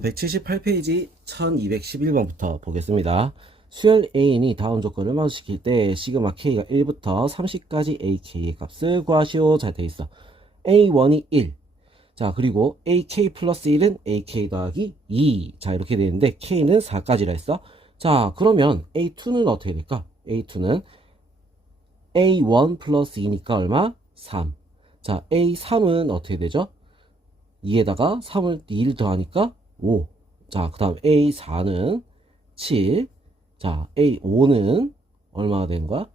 178페이지 1211번부터 보겠습니다. 수열 AN이 다음 조건을 만족시킬 때 시그마 K가 1부터 30까지 AK의 값을 구하시오. 잘 돼있어. A1이 1. 자, 그리고 AK 플러스 1은 AK 더하기 2. 자, 이렇게 되는데 K는 4까지라 했어. 자, 그러면 A2는 어떻게 될까? A2는 A1 플러스 2니까 얼마? 3. 자, A3은 어떻게 되죠? 2에다가 2를 더하니까 5. 자, 그 다음 A4는 7. 자, A5는 얼마가 되는 거야?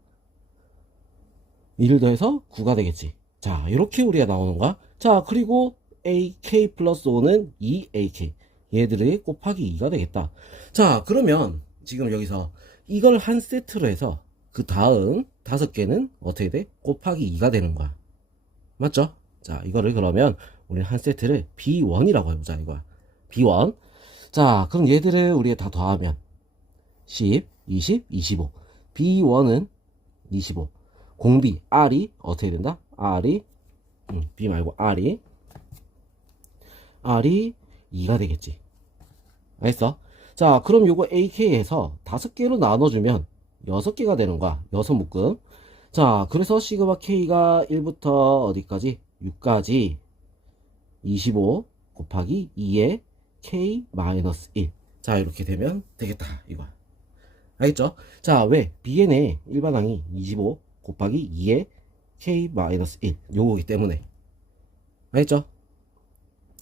2를 더해서 9가 되겠지. 자, 이렇게 우리가 나오는 거야. 자, 그리고 AK 플러스 5는 2AK. 얘들의 곱하기 2가 되겠다. 자, 그러면 지금 여기서 이걸 한 세트로 해서 그 다음 5개는 어떻게 돼? 곱하기 2가 되는 거야. 맞죠? 자, 이거를 그러면 우리는 한 세트를 B1이라고 해보자, 이거야. B1. 자, 그럼 얘들을 우리가 다 더하면 10, 20, 25. B1은 25. 공비, R이 어떻게 된다? R이, B 말고 R이 2가 되겠지. 알겠어? 자, 그럼 요거 AK에서 5개로 나눠주면 6개가 되는 거야. 6묶음. 자, 그래서 시그마 K가 1부터 어디까지? 6까지 25 곱하기 2의 K 마이너스 1. 자, 이렇게 되면 되겠다. 이거. 알겠죠? 자, 왜? Bn의 일반항이 25 곱하기 2의 K 마이너스 1. 요거기 때문에. 알겠죠?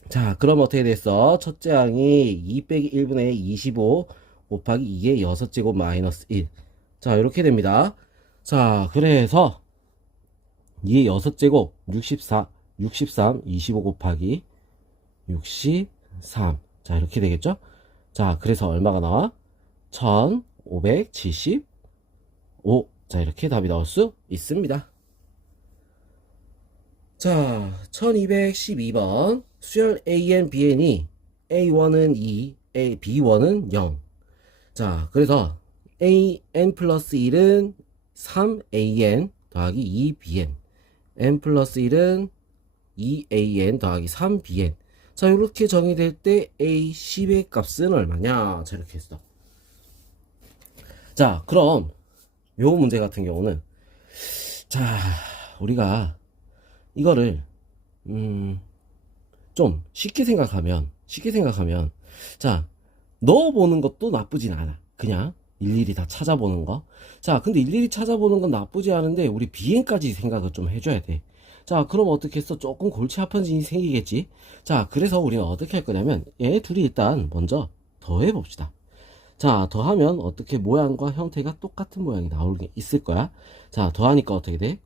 자, 그럼 어떻게 됐어? 첫째 항이 2 빼기 1분의 25 곱하기 2의 6제곱 마이너스 1. 자, 이렇게 됩니다. 자, 그래서 2의 6제곱 63, 25 곱하기 63. 자, 이렇게 되겠죠? 자, 그래서 얼마가 나와? 1575. 자, 이렇게 답이 나올 수 있습니다. 자, 1212번. 수열 AN, BN이 A1은 2, B1은 0. 자, 그래서 AN 플러스 1은 3AN 더하기 2BN. N 플러스 1은 2AN 더하기 3BN. 자, 이렇게 정의될 때 A10의 값은 얼마냐? 자, 이렇게 했어. 자, 그럼 요 문제 같은 경우는 자, 우리가 이거를 좀 쉽게 생각하면 자, 넣어보는 것도 나쁘진 않아. 그냥 일일이 다 찾아보는 거. 자, 근데 일일이 찾아보는 건 나쁘지 않은데 우리 비행까지 생각을 좀 해줘야 돼. 자, 그럼 어떻게 했어? 조금 골치 아픈 일이 생기겠지. 자, 그래서 우리는 어떻게 할 거냐면 얘 둘이 일단 먼저 더해 봅시다. 자, 더하면 어떻게 모양과 형태가 똑같은 모양이 나올 게 있을 거야. 자, 더하니까 어떻게 돼?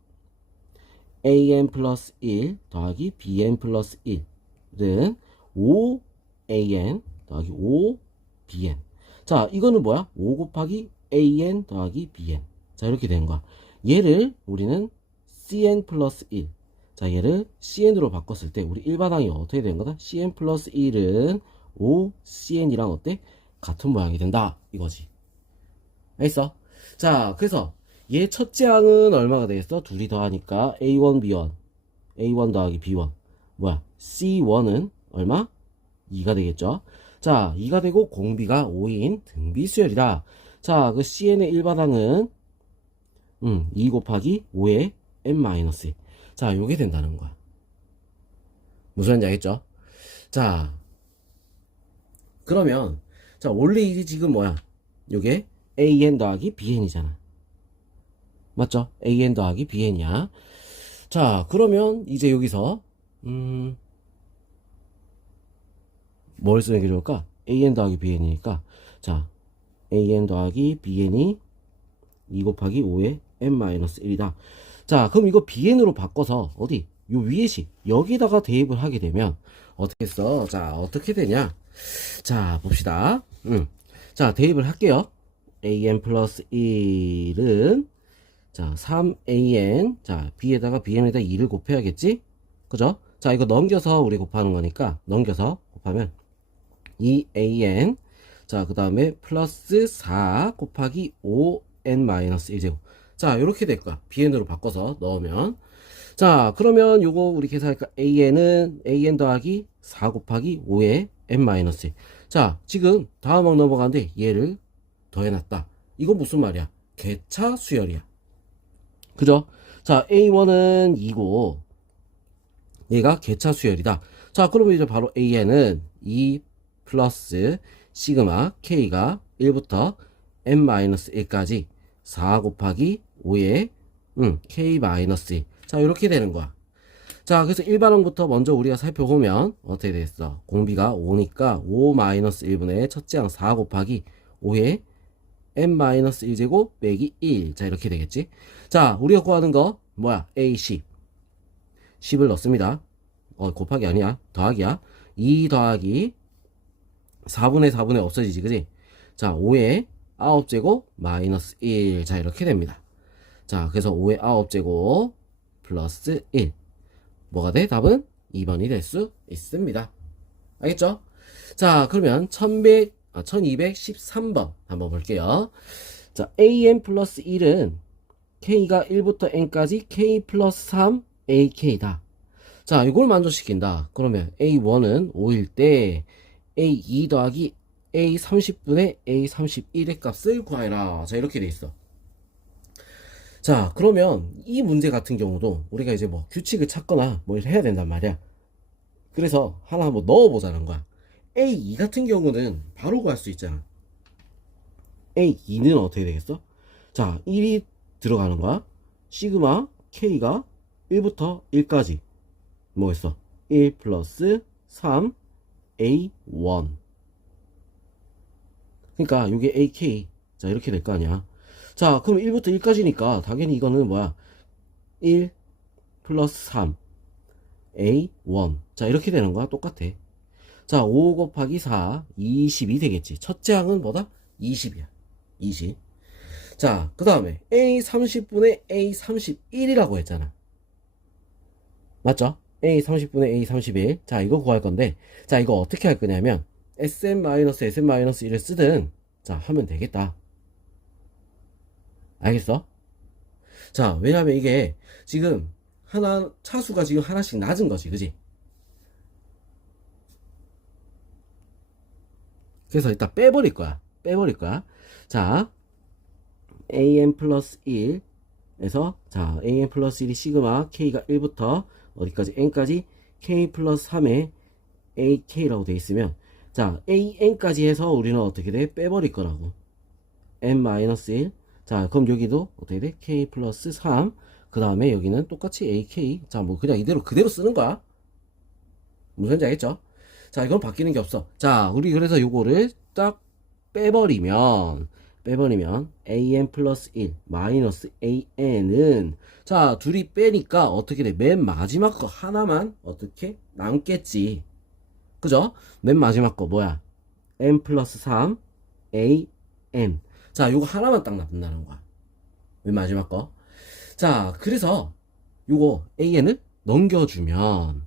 AN 플러스 1 더하기 BN 플러스 1은 5AN 더하기 5BN. 자, 이거는 뭐야? 5 곱하기 AN 더하기 BN. 자, 이렇게 된 거야. 얘를 우리는 CN 플러스 1. 자, 얘를 CN으로 바꿨을 때 우리 일반항이 어떻게 된 거다? CN 플러스 1은 5CN이랑 어때? 같은 모양이 된다. 이거지. 알겠어? 자, 그래서 얘 첫째 항은 얼마가 되겠어? 둘이 더하니까 A1, B1. A1 더하기 B1. 뭐야? C1은 얼마? 2가 되겠죠? 자, 2가 되고 공비가 5인 등비수열이다. 자, 그 CN의 일반항은 2 곱하기 5의 n-1. 자, 요게 된다는 거야. 무슨 말인지 알겠죠? 자, 그러면 자, 원래 이게 지금 뭐야? 요게 AN 더하기 BN이잖아. 맞죠? AN 더하기 BN이야. 자, 그러면 이제 여기서 뭘 쓰는 게 좋을까? AN 더하기 BN이니까 자, AN 더하기 BN이 2 곱하기 5의 n-1이다. 자, 그럼 이거 BN으로 바꿔서 어디? 요 위에 식 여기다가 대입을 하게 되면 어떻게 써? 자, 어떻게 되냐? 자, 봅시다. 자, 대입을 할게요. AN 플러스 1은 자, 3AN. 자, B에다가 BN에다 2를 곱해야겠지? 그죠? 자, 이거 넘겨서 우리 곱하는 거니까 넘겨서 곱하면 2AN. 자, 그 다음에 플러스 4 곱하기 5N-1제곱. 자, 이렇게 될 거야. BN으로 바꿔서 넣으면. 자, 그러면 요거 우리 계산하니까 AN은 AN 더하기 4 곱하기 5의 n-1. 자, 지금 다음 항 넘어가는데 얘를 더해놨다. 이건 무슨 말이야? 개차 수열이야. 그죠? 자, A1은 2고 얘가 개차 수열이다. 자, 그러면 이제 바로 AN은 2 플러스 시그마 K가 1부터 n-1까지 4 곱하기 5의 K-1. 자, 이렇게 되는 거야. 자, 그래서 일반항부터 먼저 우리가 살펴보면 어떻게 되겠어? 공비가 5니까 5-1분의 첫째 항 4 곱하기 5의 n-1제곱 빼기 1. 자, 이렇게 되겠지? 자, 우리가 구하는 거 뭐야? A10. 10을 넣습니다. 곱하기 아니야. 더하기야. 2 더하기 4분의 4분의 없어지지, 그지? 자, 5의 9제곱 마이너스 1. 자, 이렇게 됩니다. 자, 그래서 5의 9제곱 플러스 1. 뭐가 돼? 답은 2번이 될 수 있습니다. 알겠죠? 자, 그러면 1213번 한번 볼게요. 자, an 플러스 1은 k가 1부터 n까지 k 플러스 3 ak다. 자, 이걸 만족시킨다. 그러면 a1은 5일 때 a2 더하기 a30분의 a31의 값을 구하라. 자, 이렇게 돼 있어. 자, 그러면 이 문제 같은 경우도 우리가 이제 뭐 규칙을 찾거나 뭘 해야 된단 말이야. 그래서 하나 한번 넣어보자는 거야. A2 같은 경우는 바로 구할 수 있잖아. A2는 어떻게 되겠어? 자, 1이 들어가는 거야. 시그마 K가 1부터 1까지 뭐겠어? 1 플러스 3 A1. 그러니까 이게 AK. 자, 이렇게 될 거 아니야. 자, 그럼 1부터 1까지니까 당연히 이거는 뭐야? 1 플러스 3 A1. 자, 이렇게 되는 거야. 똑같아. 자, 5 곱하기 4 20이 되겠지. 첫째 항은 뭐다? 20이야. 20. 자, 그 다음에 A30분의 A31이라고 했잖아. 맞죠? A30분의 A31. 자, 이거 구할 건데, 자, 이거 어떻게 할 거냐면 SM-SM-1을 쓰든 자, 하면 되겠다. 알겠어? 자, 왜냐면 이게 지금 차수가 지금 하나씩 낮은 거지, 그지? 그래서 일단 빼버릴 거야. 자, an 플러스 1에서, 자, an 플러스 1이 시그마 k가 1부터 어디까지? n까지 k 플러스 3의 ak라고 되어 있으면, 자, an까지 해서 우리는 어떻게 돼? 빼버릴 거라고. n-1. 자, 그럼 여기도 어떻게 돼? k 플러스 3. 그 다음에 여기는 똑같이 ak. 자, 뭐 그냥 그대로 쓰는 거야. 무슨 말인지 알겠죠? 자, 이건 바뀌는 게 없어. 자, 우리 그래서 요거를 딱 빼버리면 an 플러스 1 마이너스 an은, 자, 둘이 빼니까 어떻게 돼? 맨 마지막 거 하나만 어떻게 남겠지. 그죠? 맨 마지막 거 뭐야? n 플러스 3 an. 자, 요거 하나만 딱 남는다는 거야. 맨 마지막 거. 자, 그래서 요거 an을 넘겨주면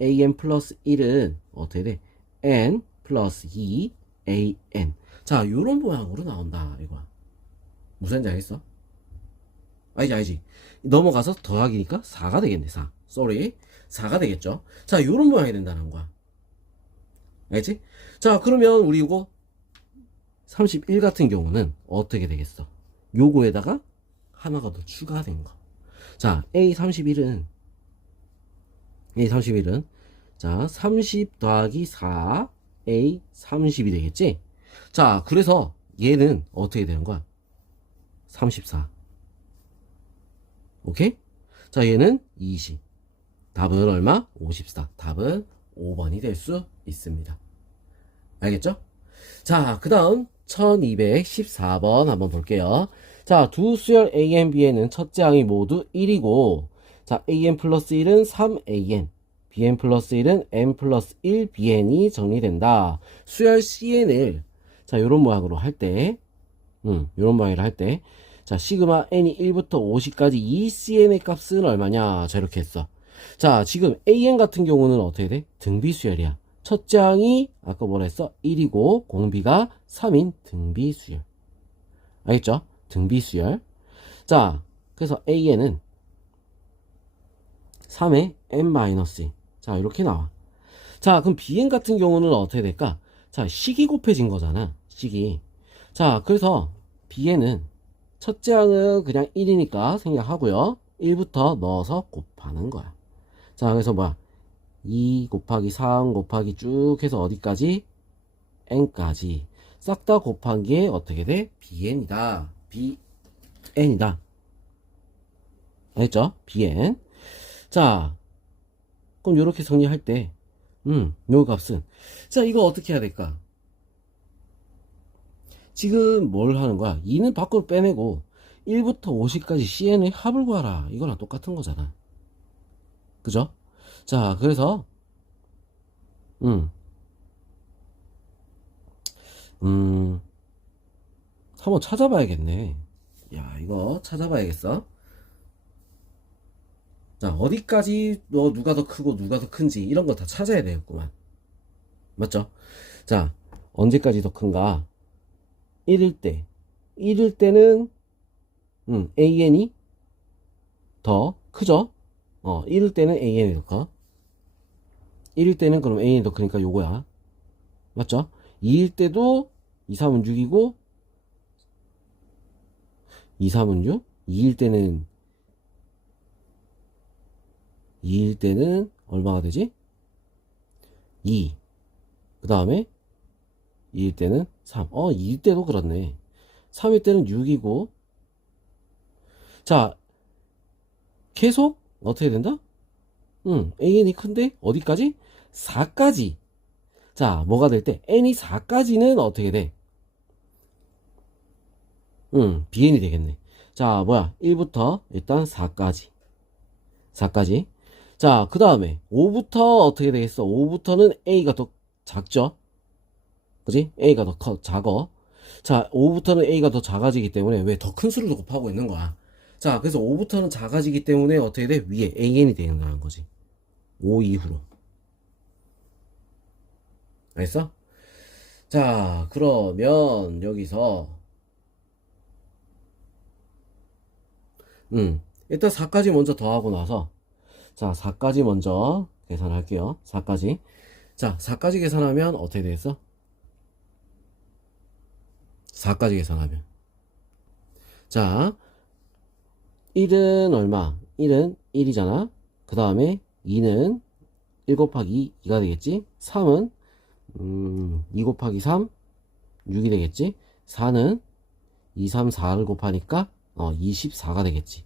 an 플러스 1은 어떻게 돼? n 플러스 2 an. 자, 요런 모양으로 나온다 이거야. 무슨 말인지 알겠어? 알지. 넘어가서 더하기니까 4가 되겠네. 4. sorry. 4가 되겠죠. 자, 요런 모양이 된다는 거야. 알지? 자, 그러면 우리 이거 31 같은 경우는 어떻게 되겠어? 요거에다가 하나가 더 추가된 거. 자, A31은 자, 30 더하기 4 A30이 되겠지? 자, 그래서 얘는 어떻게 되는 거야? 34. 오케이? 자, 얘는 20. 답은 얼마? 54. 답은 5번이 될 수 있습니다. 알겠죠? 자, 그 다음 1214번 한번 볼게요. 자, 두 수열 AN, BN은 첫째 항이 모두 1이고, 자, AN 플러스 1은 3AN, BN 플러스 1은 N 플러스 1 BN이 정리된다. 수열 CN을, 자, 요런 모양으로 할 때, 요런 모양으로 할 때, 자, 시그마 N이 1부터 50까지 이 CN의 값은 얼마냐? 자, 이렇게 했어. 자, 지금 AN 같은 경우는 어떻게 돼? 등비수열이야. 첫째 항이 아까 뭐라 했어? 1이고 공비가 3인 등비수열. 알겠죠? 등비수열. 자, 그래서 AN은 3의 n-2. 자, 이렇게 나와. 자, 그럼 Bn 같은 경우는 어떻게 될까? 자, 식이 곱해진 거잖아. 식이. 자, 그래서 Bn은 첫째 항은 그냥 1이니까 생략하고요. 1부터 넣어서 곱하는 거야. 자, 그래서 뭐야? 2 곱하기 3 곱하기 쭉 해서 어디까지? n까지. 싹 다 곱한 게 어떻게 돼? Bn이다. Bn이다. 알겠죠? Bn. 자, 그럼 이렇게 정리할 때, 요 값은. 자, 이거 어떻게 해야 될까? 지금 뭘 하는 거야? 2는 밖으로 빼내고, 1부터 50까지 CN의 합을 구하라. 이거랑 똑같은 거잖아. 그죠? 자, 그래서, 음, 음, 한번 찾아봐야겠네. 야, 이거 찾아봐야겠어. 자, 어디까지, 뭐, 누가 더 크고, 누가 더 큰지, 이런 거 다 찾아야 되겠구만. 맞죠? 자, 언제까지 더 큰가? 1일 때. 1일 때는, AN이 더 크죠? 1일 때는 AN이 더 커. 1일 때는 그럼 AN이 더 크니까 요거야. 맞죠? 2일 때도 2, 3은 6이고, 2, 3은 6? 2일 때는 얼마가 되지? 2. 그 다음에 2일 때는 3. 2일 때도 그렇네. 3일 때는 6이고, 자, 계속 어떻게 된다? AN이 큰데 어디까지? 4까지. 자, 뭐가 될 때? n이 4까지는 어떻게 돼? BN이 되겠네. 자, 뭐야? 1부터 일단 4까지. 4까지. 자, 그 다음에 5부터 어떻게 되겠어? 5부터는 A가 더 작죠? 그지? A가 더 작어. 자, 5부터는 A가 더 작아지기 때문에 왜 더 큰 수를 곱하고 있는 거야? 자, 그래서 5부터는 작아지기 때문에 어떻게 돼? 위에 AN이 되는 거지. 5 이후로. 알겠어? 자, 그러면 여기서 일단 4까지 먼저 더하고 나서 자, 4까지 먼저 계산할게요. 4까지. 자, 4까지 계산하면 어떻게 되겠어? 4까지 계산하면. 자, 1은 얼마? 1은 1이잖아. 그 다음에 2는 1 곱하기 2가 되겠지. 3은 2 곱하기 3 6이 되겠지. 4는 2, 3, 4를 곱하니까 24가 되겠지.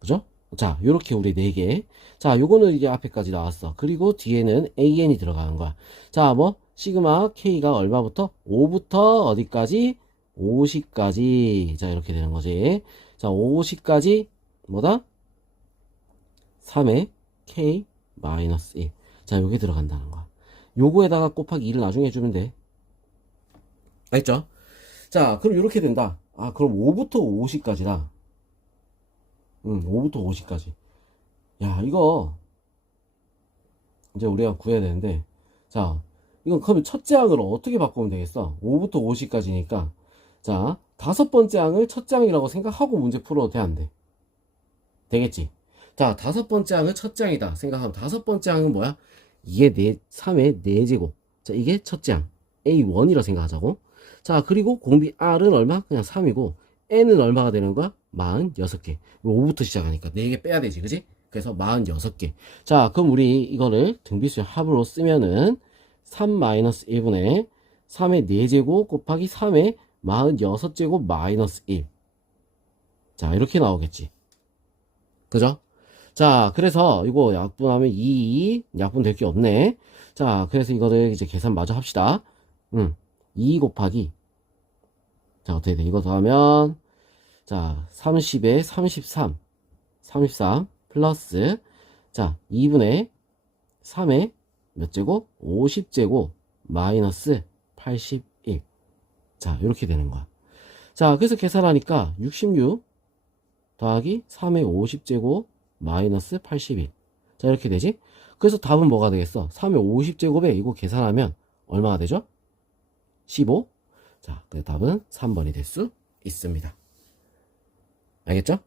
그죠? 자, 요렇게 우리 4개. 자, 요거는 이제 앞에까지 나왔어. 그리고 뒤에는 AN이 들어가는 거야. 자, 뭐, 시그마 K가 얼마부터? 5부터 어디까지? 50까지. 자, 이렇게 되는 거지. 자, 50까지, 뭐다? 3의 K 마이너스 1. 자, 요게 들어간다는 거야. 요거에다가 곱하기 2를 나중에 해주면 돼. 알겠죠? 자, 그럼 이렇게 된다. 아, 그럼 5부터 50까지다. 5부터 50까지. 야, 이거, 이제 우리가 구해야 되는데, 자, 이건 그러면 첫째 항으로 어떻게 바꾸면 되겠어? 5부터 50까지니까, 자, 5번째 항을 첫째 항이라고 생각하고 문제 풀어도 돼, 안 돼? 되겠지? 자, 5번째 항을 첫째 항이다 생각하면 5번째 항은 뭐야? 이게 3의 4제곱. 자, 이게 첫째 항. A1이라 생각하자고. 자, 그리고 공비 R은 얼마? 그냥 3이고, N은 얼마가 되는 거야? 46개. 5부터 시작하니까 4개 빼야 되지, 그지? 그래서 46개. 자, 그럼 우리 이거를 등비수의 합으로 쓰면은 3-1분의 3의 4제곱 곱하기 3의 46제곱 마이너스 1. 자, 이렇게 나오겠지. 그죠? 자, 그래서 이거 약분하면 2, 약분 될 게 없네. 자, 그래서 이거를 이제 계산 마저 합시다. 2 곱하기. 자, 어떻게 돼? 이거 더하면, 자, 30에 33. 33 플러스, 자, 2분의 3의 몇 제곱? 50제곱 마이너스 81. 자, 이렇게 되는 거야. 자, 그래서 계산하니까 66 더하기 3의 50제곱 마이너스 81. 자, 이렇게 되지? 그래서 답은 뭐가 되겠어? 3의 50제곱에 이거 계산하면 얼마가 되죠? 15. 자, 그 답은 3번이 될 수 있습니다. 알겠죠?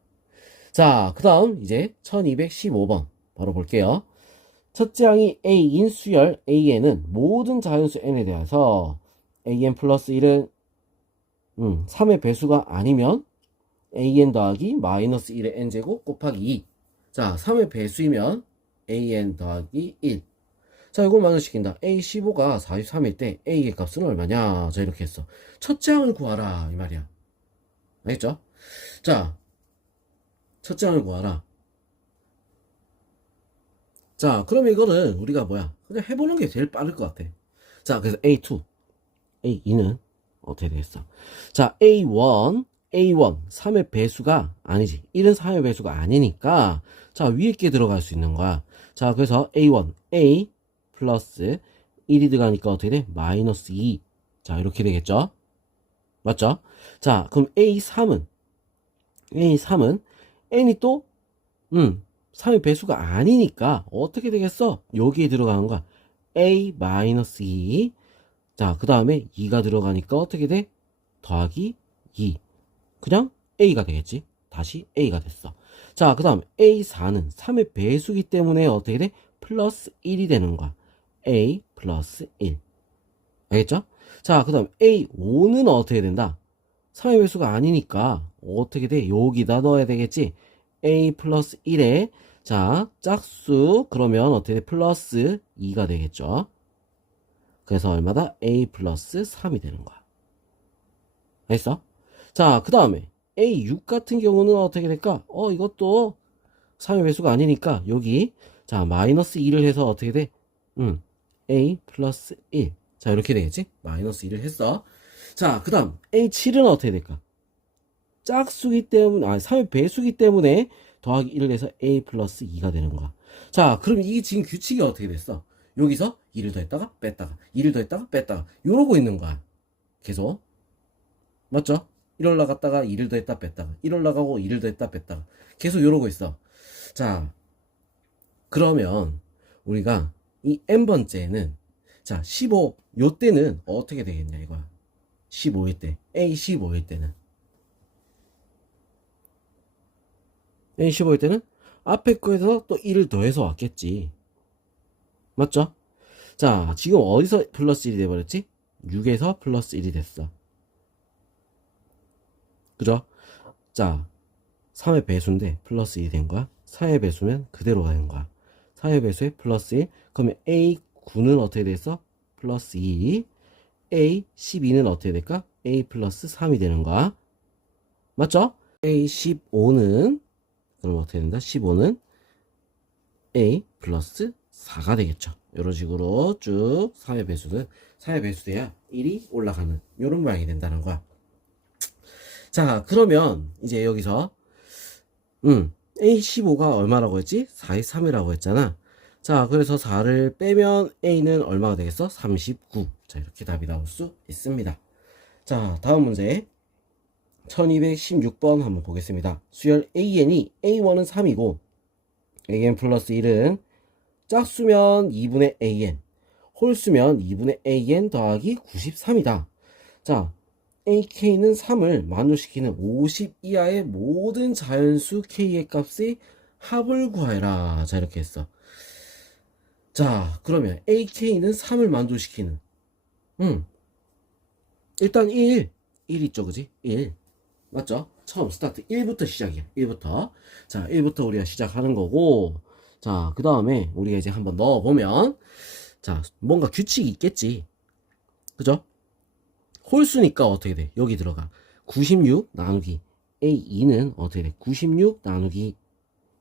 자, 그 다음 이제 1215번 바로 볼게요. 첫째 항이 A인 수열 AN은 모든 자연수 N에 대해서 AN 플러스 1은 3의 배수가 아니면 AN 더하기 마이너스 1의 N제곱 곱하기 2. 자, 3의 배수이면 AN 더하기 1. 자, 이걸 만족시킨다. A15가 43일 때 A의 값은 얼마냐? 자, 이렇게 했어. 첫째 항을 구하라. 이 말이야. 알겠죠? 자, 첫째 항을 구하라. 자, 그럼 이거는 우리가 뭐야? 그냥 해보는 게 제일 빠를 것 같아. 자, 그래서 A2, A2는 어떻게 되겠어? 자, A1, 3의 배수가 아니지. 1은 3의 배수가 아니니까, 자, 위에 게 들어갈 수 있는 거야. 자, 그래서 A1, A 플러스 1이 들어가니까 어떻게 돼? 마이너스 2. 자, 이렇게 되겠죠? 맞죠? 자, 그럼 A3은 N이 또, 3의 배수가 아니니까 어떻게 되겠어? 여기에 들어가는 거야. A-2. 자, 그 다음에 2가 들어가니까 어떻게 돼? 더하기 2. 그냥 A가 되겠지. 다시 A가 됐어. 자, 그 다음 A4는 3의 배수기 때문에 어떻게 돼? 플러스 1이 되는 거야. A 플러스 1. 알겠죠? 자, 그 다음 A5는 어떻게 된다? 3의 배수가 아니니까 어떻게 돼? 여기다 넣어야 되겠지? A 플러스 1에 자, 짝수 그러면 어떻게 돼? 플러스 2가 되겠죠? 그래서 얼마다? A 플러스 3이 되는 거야. 알겠어? 자, 그 다음에 A6 같은 경우는 어떻게 될까? 이것도 3의 배수가 아니니까 여기 자, 마이너스 2를 해서 어떻게 돼? A 플러스 1. 자, 이렇게 되겠지? 마이너스 2를 했어. 자, 그 다음 A7은 어떻게 될까? 짝수기 때문에 3의 배수기 때문에 더하기 1을 해서 A 플러스 2가 되는 거야. 자, 그럼 이게 지금 규칙이 어떻게 됐어? 여기서 2를 더했다가 뺐다가 2를 더했다가 뺐다가 이러고 있는 거야. 계속. 맞죠? 1 올라갔다가 2를 더했다 뺐다가 1 올라가고 2를 더했다 뺐다가 계속 이러고 있어. 자, 그러면 우리가 이 n번째는 자, 15 요때는 어떻게 되겠냐 이거야. 15일 때 A15일 때는 A15일 때는 앞에 거에서 또 1을 더해서 왔겠지. 맞죠? 자, 지금 어디서 플러스 1이 돼버렸지? 6에서 플러스 1이 됐어. 그죠? 자, 3의 배수인데 플러스 1이 된 거야. 4의 배수면 그대로 가는 거야. 4의 배수에 플러스 1. 그러면 A9는 어떻게 됐어? 플러스 2. A12는 어떻게 될까? A 플러스 3이 되는 거야. 맞죠? A15는 그럼 어떻게 된다? 15는 A 플러스 4가 되겠죠. 이런 식으로 쭉 4의 배수는 4의 배수돼야 1이 올라가는 이런 모양이 된다는 거야. 자, 그러면 이제 여기서 A15가 얼마라고 했지? 4의 3이라고 했잖아. 자, 그래서 4를 빼면 A는 얼마가 되겠어? 39. 자, 이렇게 답이 나올 수 있습니다. 자, 다음 문제 1216번 한번 보겠습니다. 수열 AN이 A1은 3이고 AN 플러스 1은 짝수면 2분의 AN, 홀수면 2분의 AN 더하기 93이다. 자, AK는 3을 만족시키는 50 이하의 모든 자연수 K의 값의 합을 구하라. 자, 이렇게 했어. 자, 그러면 AK는 3을 만족시키는 일단 1 있죠, 그지? 1 맞죠? 처음 스타트 1부터 시작이야. 1부터. 자, 1부터 우리가 시작하는 거고, 자, 그 다음에 우리가 이제 한번 넣어보면, 자, 뭔가 규칙이 있겠지. 그죠? 홀수니까 어떻게 돼? 여기 들어가. 96 나누기 A2는 어떻게 돼? 96 나누기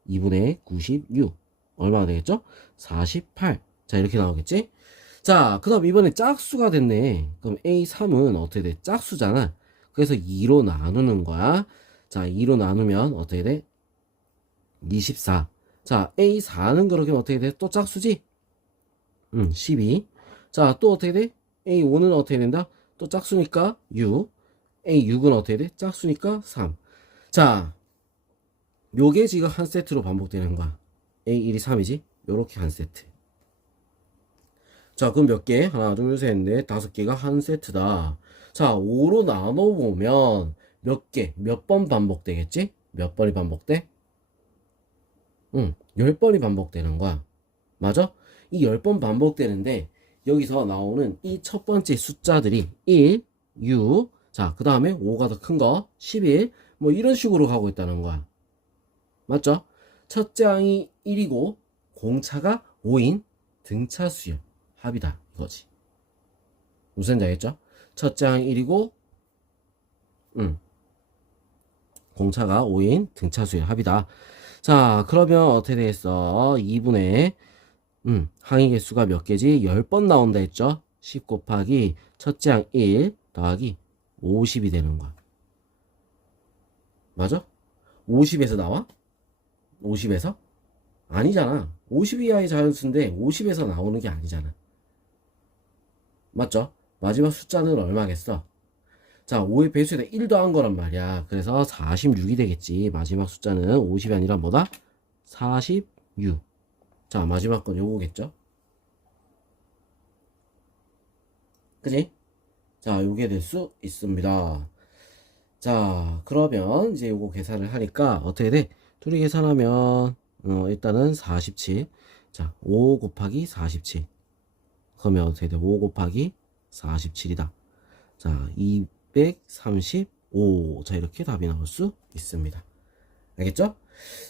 2분의 96. 얼마가 되겠죠? 48. 자, 이렇게 나오겠지? 자, 그 다음 이번에 짝수가 됐네. 그럼 A3은 어떻게 돼? 짝수잖아. 그래서 2로 나누는 거야. 자, 2로 나누면 어떻게 돼? 24. 자, A4는 그렇게 어떻게 돼? 또 짝수지? 12. 자, 또 어떻게 돼? A5는 어떻게 된다? 또 짝수니까 6. A6은 어떻게 돼? 짝수니까 3. 자, 요게 지금 한 세트로 반복되는 거야. A1이 3이지? 요렇게 한 세트. 자, 그럼 몇 개? 하나, 둘, 셋, 넷, 다섯 개가 한 세트다. 자, 5로 나눠보면 몇 개, 몇 번 반복되겠지? 몇 번이 반복돼? 10번이 반복되는 거야. 맞아? 이 10번 반복되는데 여기서 나오는 이 첫 번째 숫자들이 1, 6, 자, 그 다음에 5가 더 큰 거, 11, 뭐 이런 식으로 가고 있다는 거야. 맞죠? 첫째 항이 1이고 공차가 5인 등차수열 합이다 이거지. 무슨 지 알겠죠? 첫째 항 1이고 공차가 5인 등차수열 합이다. 자, 그러면 어떻게 되겠어? 2분의 항의 개수가 몇 개지? 10번 나온다 했죠? 10 곱하기 첫째 항 1 더하기 50이 되는 거야. 맞아? 50에서 나와? 50에서? 아니잖아. 50 이하의 자연수인데 50에서 나오는 게 아니잖아. 맞죠? 마지막 숫자는 얼마겠어? 자, 5의 배수에다 1 더한 거란 말이야. 그래서 46이 되겠지. 마지막 숫자는 50이 아니라 뭐다? 46. 자, 마지막 건 요거겠죠? 그지? 자, 요게 될 수 있습니다. 자, 그러면 이제 요거 계산을 하니까 어떻게 돼? 둘이 계산하면 일단은 47. 자, 5 곱하기 47. 그러면 어떻게 돼? 5 곱하기 47이다. 자, 235. 자, 이렇게 답이 나올 수 있습니다. 알겠죠?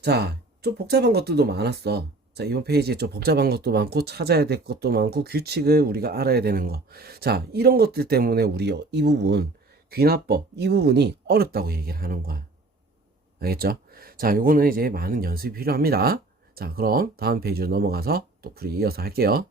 자, 좀 복잡한 것들도 많았어. 자, 이번 페이지에 좀 복잡한 것도 많고, 찾아야 될 것도 많고, 규칙을 우리가 알아야 되는 거. 자, 이런 것들 때문에 우리 이 부분, 귀납법, 이 부분이 어렵다고 얘기를 하는 거야. 알겠죠? 자, 요거는 이제 많은 연습이 필요합니다. 자, 그럼 다음 페이지로 넘어가서 또 풀이 이어서 할게요.